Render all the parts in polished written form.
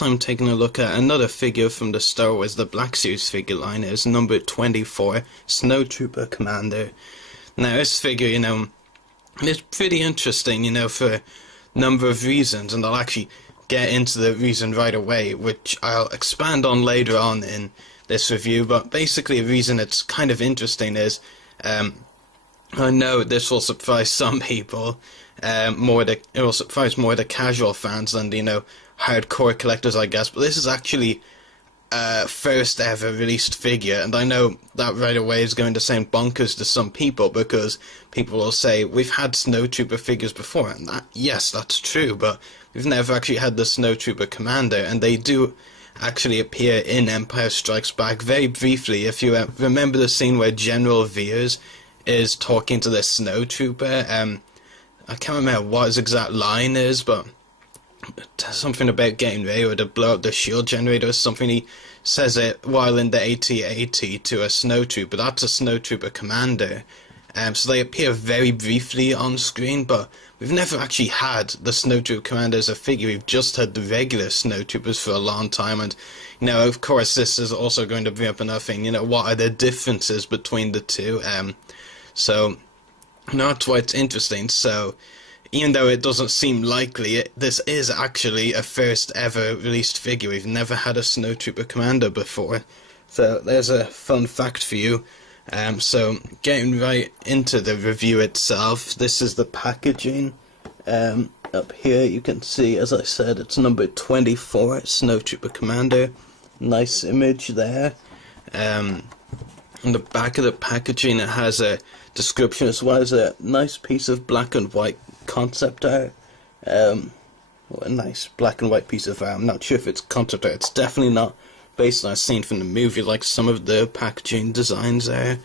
I'm taking a look at another figure from the Star Wars The Black Series figure line. Is number 24, Snowtrooper Commander. Now this figure, is pretty interesting, for a number of reasons, and I'll actually get into the reason right away, which I'll expand on later on in this review. But basically, the reason it's kind of interesting is, I know this will surprise some people, it will surprise more the casual fans than the, hardcore collectors, I guess, but this is actually first ever released figure, and I know that right away is going to sound bonkers to some people, because people will say, we've had Snowtrooper figures before, and yes, that's true, but we've never actually had the Snowtrooper Commander, and they do actually appear in Empire Strikes Back very briefly. If you remember the scene where General Veers is talking to the Snowtrooper, I can't remember what his exact line is, but something about getting ready to blow up the shield generator or something. He says it while in the AT-AT to a Snowtrooper. That's a Snowtrooper Commander. So they appear very briefly on screen, but we've never actually had the Snowtrooper Commander as a figure. We've just had the regular Snowtroopers for a long time, and of course this is also going to bring up another thing, what are the differences between the two? So that's why it's interesting. So even though it doesn't seem likely, this is actually a first ever released figure. We've never had a Snowtrooper Commander before. So there's a fun fact for you. So getting right into the review itself, this is the packaging. Up here you can see, as I said, it's number 24, Snowtrooper Commander. Nice image there. On the back of the packaging it has a description as well as a nice piece of black and white concept art. A nice black and white piece of art. I'm not sure if it's concept art. It's definitely not based on a scene from the movie like some of the packaging designs there.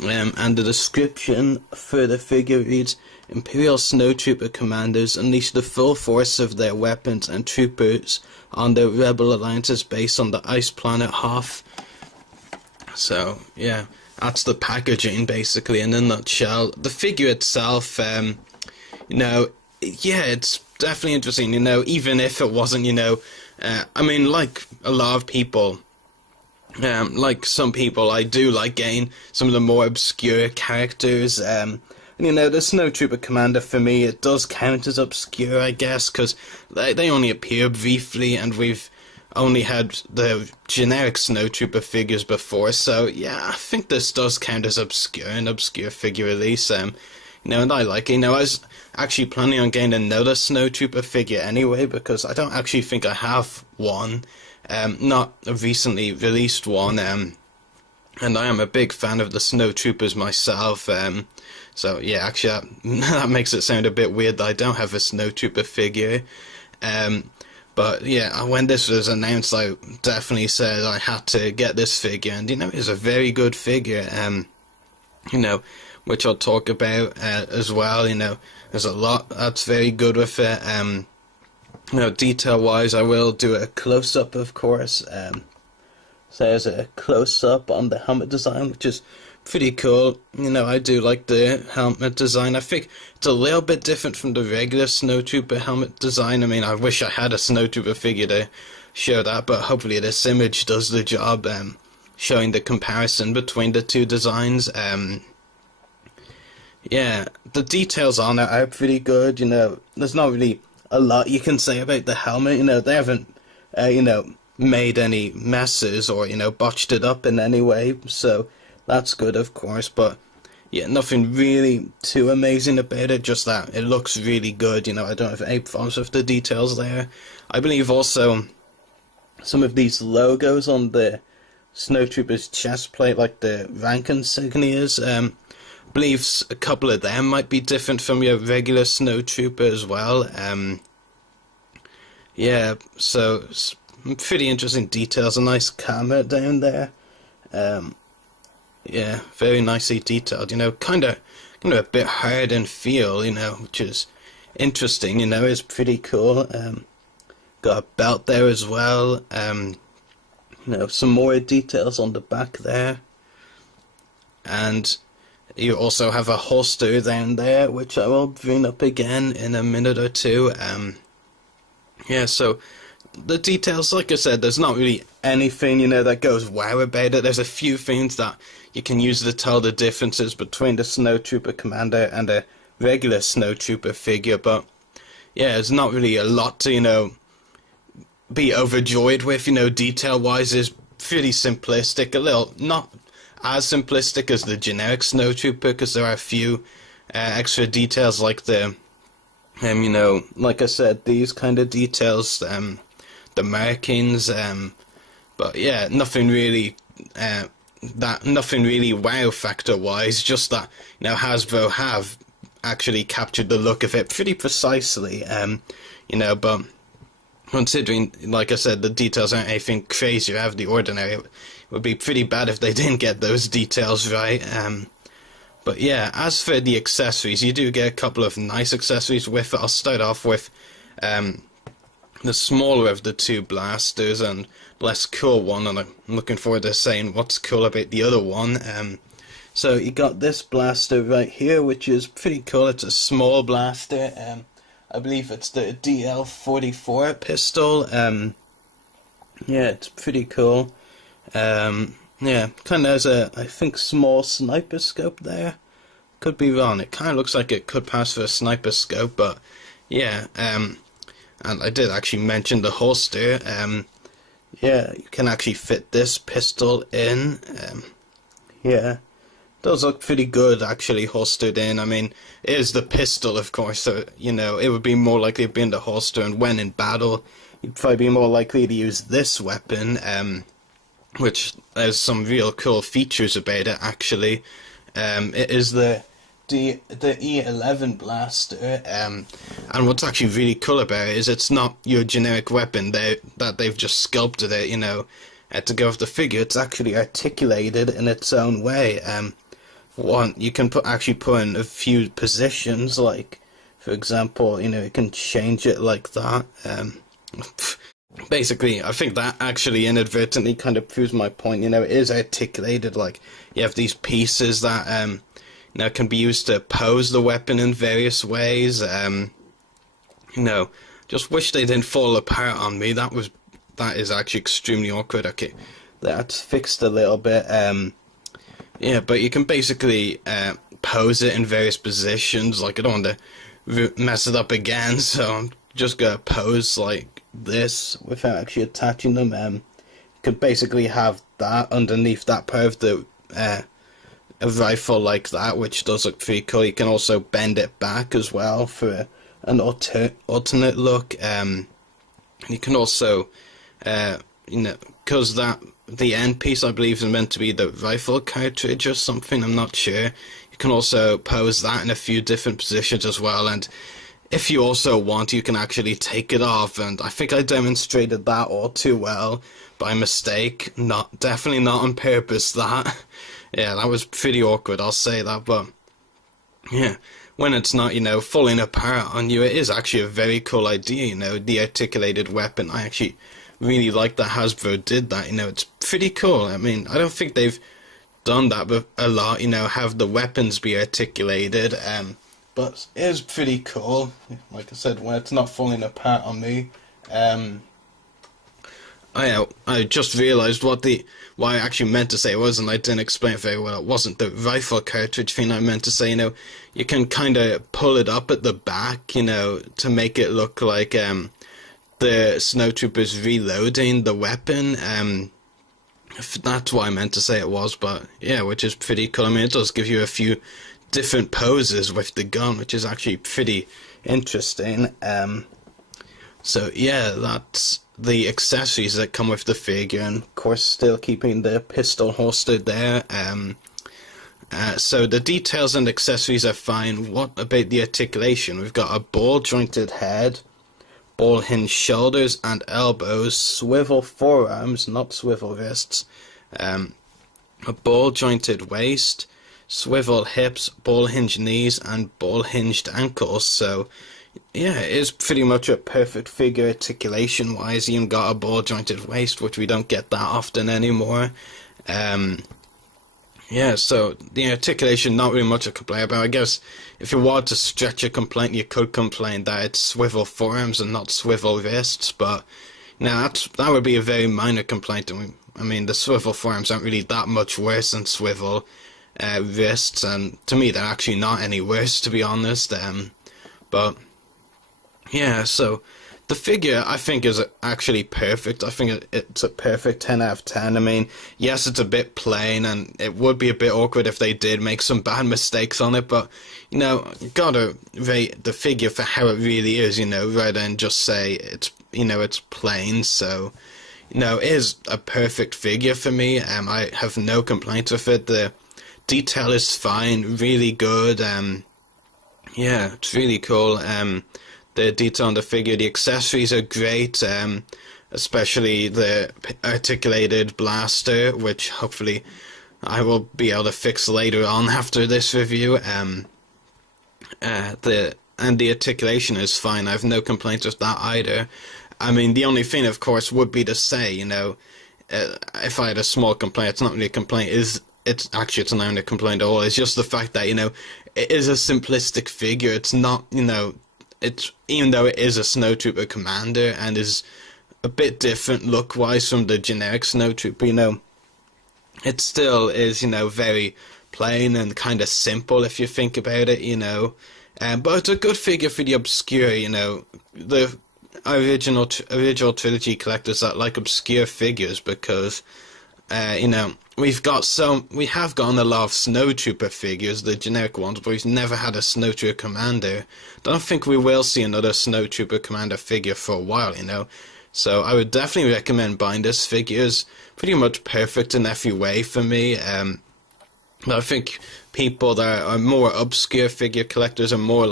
And the description for the figure reads, Imperial Snowtrooper commanders unleash the full force of their weapons and troopers on the Rebel Alliance's base on the ice planet Hoth. So yeah, that's the packaging basically in a nutshell. The figure itself, yeah, it's definitely interesting, even if it wasn't, I mean, like a lot of people, like some people, I do like getting some of the more obscure characters. The Snowtrooper Commander, for me, it does count as obscure, I guess, because they only appear briefly, and we've only had the generic Snowtrooper figures before, so yeah, I think this does count as an obscure figure release, and I like it. I was actually planning on getting another Snowtrooper figure anyway, because I don't actually think I have one, not a recently released one, and I am a big fan of the Snowtroopers myself, so yeah, actually that makes it sound a bit weird that I don't have a Snowtrooper figure, but yeah, when this was announced, I definitely said I had to get this figure, and it's a very good figure, which I'll talk about as well. There's a lot that's very good with it. Detail wise, I will do a close up, of course. So there's a close up on the helmet design, which is pretty cool. I do like the helmet design. I think it's a little bit different from the regular Snowtrooper helmet design. I mean, I wish I had a Snowtrooper figure to show that, but hopefully this image does the job, showing the comparison between the two designs. Yeah, the details on it are pretty good. There's not really a lot you can say about the helmet. They haven't, made any messes or, botched it up in any way, so that's good, of course, but yeah, nothing really too amazing about it, just that it looks really good. I don't have any problems with the details there. I believe also some of these logos on the Snowtrooper's chest plate, like the rank insignias, I believe a couple of them might be different from your regular Snowtrooper as well. Yeah, so pretty interesting details. A nice camera down there. Yeah, very nicely detailed. Kind of a bit hard in feel. Which is interesting. It's pretty cool. Got a belt there as well. Some more details on the back there, and you also have a holster down there, which I will bring up again in a minute or two. Yeah, so the details, like I said, there's not really anything, that goes wow about it. There's a few things that you can use to tell the differences between the Snowtrooper Commander and a regular Snowtrooper figure, but yeah, it's not really a lot to, be overjoyed with, detail-wise. Is pretty simplistic, a little, not as simplistic as the generic Snowtrooper, because there are a few extra details like the, like I said, these kind of details, the markings, but yeah, nothing really, nothing really wow factor wise, just that, Hasbro have actually captured the look of it pretty precisely, but considering, like I said, the details aren't anything crazy or out of the ordinary, it would be pretty bad if they didn't get those details right. But yeah, as for the accessories, you do get a couple of nice accessories with it. I'll start off with the smaller of the two blasters and less cool one, and I'm looking forward to saying what's cool about the other one. So you got this blaster right here, which is pretty cool. It's a small blaster. I believe it's the DL44 pistol. Yeah, it's pretty cool. Yeah, kind of has a, I think, small sniper scope there. Could be wrong. It kind of looks like it could pass for a sniper scope, but yeah. And I did actually mention the holster. Yeah, you can actually fit this pistol in. Yeah, does look pretty good actually holstered in. I mean, it is the pistol, of course, so, it would be more likely to be in the holster, and when in battle, you'd probably be more likely to use this weapon, which has some real cool features about it, actually. It is the E11 blaster, and what's actually really cool about it is it's not your generic weapon that they've just sculpted it, to go with the figure. It's actually articulated in its own way. One, you can actually put in a few positions, like, for example, you can change it like that. Basically, I think that actually inadvertently kind of proves my point. It is articulated, like, you have these pieces that, can be used to pose the weapon in various ways. Just wish they didn't fall apart on me. That is actually extremely awkward. Okay, that's fixed a little bit. Yeah, but you can basically pose it in various positions. Like, I don't want to mess it up again, so I'm just gonna pose like this without actually attaching them. You could basically have that underneath that part of the a rifle like that, which does look pretty cool. You can also bend it back as well for an alternate look. You can also, because the end piece, I believe, is meant to be the rifle cartridge or something, I'm not sure. You can also pose that in a few different positions as well, and if you also want, you can actually take it off, and I think I demonstrated that all too well by mistake. Definitely not on purpose, that. Yeah, that was pretty awkward, I'll say that, but yeah, when it's not, falling apart on you, it is actually a very cool idea, the articulated weapon. I actually really like that Hasbro did that, it's pretty cool. I mean, I don't think they've done that a lot, have the weapons be articulated, but it is pretty cool, like I said, when it's not falling apart on me. I just realised what I actually meant to say it was, and I didn't explain it very well. It wasn't the rifle cartridge thing I meant to say, you can kind of pull it up at the back, to make it look like, the Snowtroopers reloading the weapon. That's what I meant to say it was, but yeah, which is pretty cool. I mean, it does give you a few different poses with the gun, which is actually pretty interesting. So yeah, that's the accessories that come with the figure, and of course still keeping the pistol holster there. So the details and accessories are fine. What about the articulation? We've got a ball jointed head, ball hinged shoulders and elbows, swivel forearms, not swivel wrists, a ball jointed waist, swivel hips, ball hinged knees and ball hinged ankles. So yeah, it is pretty much a perfect figure articulation wise. You even got a ball jointed waist, which we don't get that often anymore. Yeah, so the articulation, not really much to complain about. I guess if you wanted to stretch a complaint, you could complain that it's swivel forearms and not swivel wrists, but Now that would be a very minor complaint. I mean, the swivel forearms aren't really that much worse than swivel wrists, and to me they're actually not any worse, to be honest. But yeah, so the figure I think is actually perfect. I think it's a perfect 10 out of 10. I mean, yes, it's a bit plain, and it would be a bit awkward if they did make some bad mistakes on it, but, you know, gotta rate the figure for how it really is, you know, rather than just say it's, you know, it's plain. So, you know, it is a perfect figure for me. I have no complaints with it. The detail is fine, really good. Yeah, it's really cool. The detail on the figure, the accessories are great, especially the articulated blaster, which hopefully I will be able to fix later on after this review. The articulation is fine. I have no complaints with that either. I mean, the only thing, of course, would be to say, you know, if I had a small complaint, it's not really a complaint, it's not a complaint at all. It's just the fact that, you know, it is a simplistic figure. It's not, you know, it's, even though it is a Snowtrooper commander and is a bit different look-wise from the generic Snowtrooper, you know, it still is, you know, very plain and kind of simple if you think about it, you know. But it's a good figure for the obscure, you know, the original trilogy collectors that like obscure figures, because you know, we have gotten a lot of Snowtrooper figures, the generic ones, but we've never had a Snowtrooper commander. Don't think we will see another Snowtrooper commander figure for a while, you know. So I would definitely recommend buying this figure. It's pretty much perfect in every way for me. But I think people that are more obscure figure collectors are more